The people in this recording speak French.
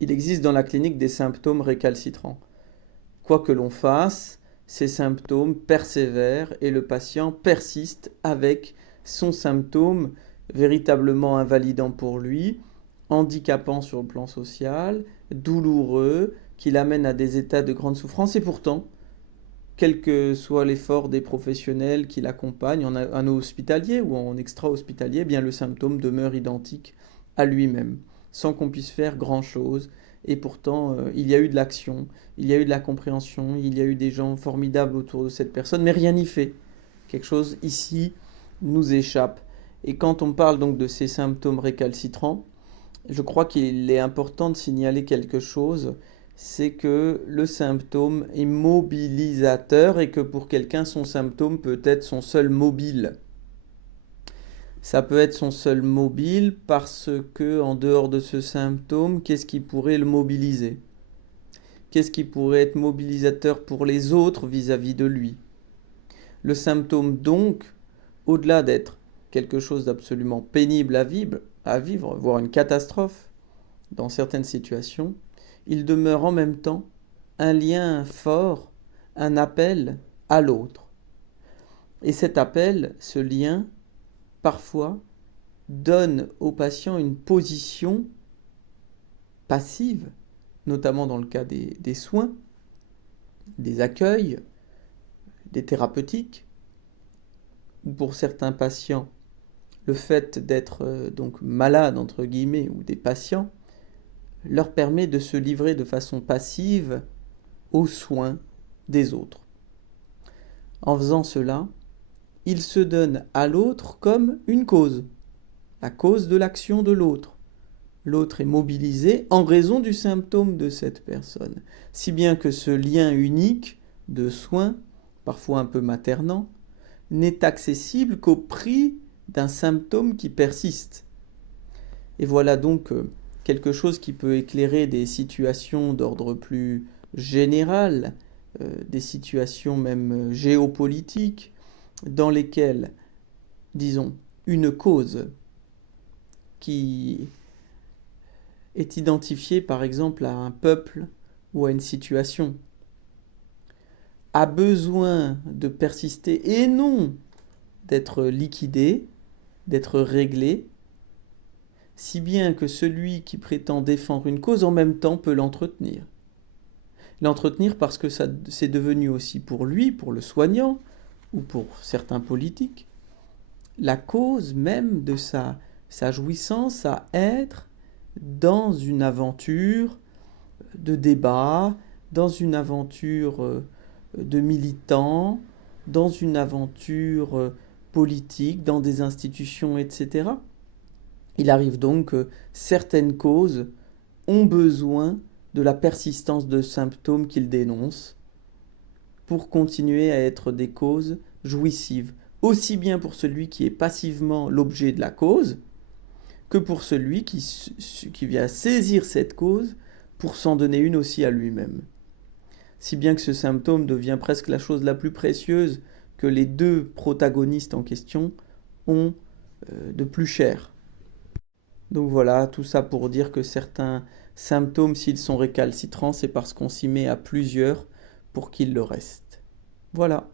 il existe dans la clinique des symptômes récalcitrants. Quoi que l'on fasse, ces symptômes persévèrent et le patient persiste avec son symptôme véritablement invalidant pour lui, handicapant sur le plan social, douloureux, qui l'amène à des états de grande souffrance. Et pourtant, quel que soit l'effort des professionnels qui l'accompagnent, en hospitalier ou en extra-hospitalier, eh bien le symptôme demeure identique à lui-même, sans qu'on puisse faire grand-chose. Et pourtant, il y a eu de l'action, il y a eu de la compréhension, il y a eu des gens formidables autour de cette personne, mais rien n'y fait. Quelque chose ici nous échappe. Et quand on parle donc de ces symptômes récalcitrants, je crois qu'il est important de signaler quelque chose, c'est que le symptôme est mobilisateur et que pour quelqu'un, son symptôme peut être son seul mobile. Ça peut être son seul mobile parce que, en dehors de ce symptôme, qu'est-ce qui pourrait le mobiliser? Qu'est-ce qui pourrait être mobilisateur pour les autres vis-à-vis de lui? Le symptôme donc, au-delà d'être quelque chose d'absolument pénible à vivre, voire une catastrophe dans certaines situations, il demeure en même temps un lien fort, un appel à l'autre. Et cet appel, ce lien, parfois, donne au patient une position passive, notamment dans le cas des soins, des accueils, des thérapeutiques, ou pour certains patients, le fait d'être donc malade, entre guillemets, ou des patients, leur permet de se livrer de façon passive aux soins des autres. En faisant cela, ils se donnent à l'autre comme une cause, la cause de l'action de l'autre. L'autre est mobilisé en raison du symptôme de cette personne, si bien que ce lien unique de soins, parfois un peu maternant, n'est accessible qu'au prix d'un symptôme qui persiste. Et voilà donc quelque chose qui peut éclairer des situations d'ordre plus général, des situations même géopolitiques, dans lesquelles, disons, une cause qui est identifiée par exemple à un peuple ou à une situation a besoin de persister et non d'être liquidée, d'être réglée, si bien que celui qui prétend défendre une cause en même temps peut l'entretenir. L'entretenir parce que ça, c'est devenu aussi pour lui, pour le soignant, ou pour certains politiques, la cause même de sa jouissance à être dans une aventure de débat, dans une aventure de militants, dans une aventure politique, dans des institutions, etc. Il arrive donc que certaines causes ont besoin de la persistance de symptômes qu'ils dénoncent pour continuer à être des causes jouissives, aussi bien pour celui qui est passivement l'objet de la cause, que pour celui qui vient saisir cette cause pour s'en donner une aussi à lui-même. Si bien que ce symptôme devient presque la chose la plus précieuse que les deux protagonistes en question ont de plus cher. Donc voilà, tout ça pour dire que certains symptômes, s'ils sont récalcitrants, c'est parce qu'on s'y met à plusieurs pour qu'ils le restent. Voilà.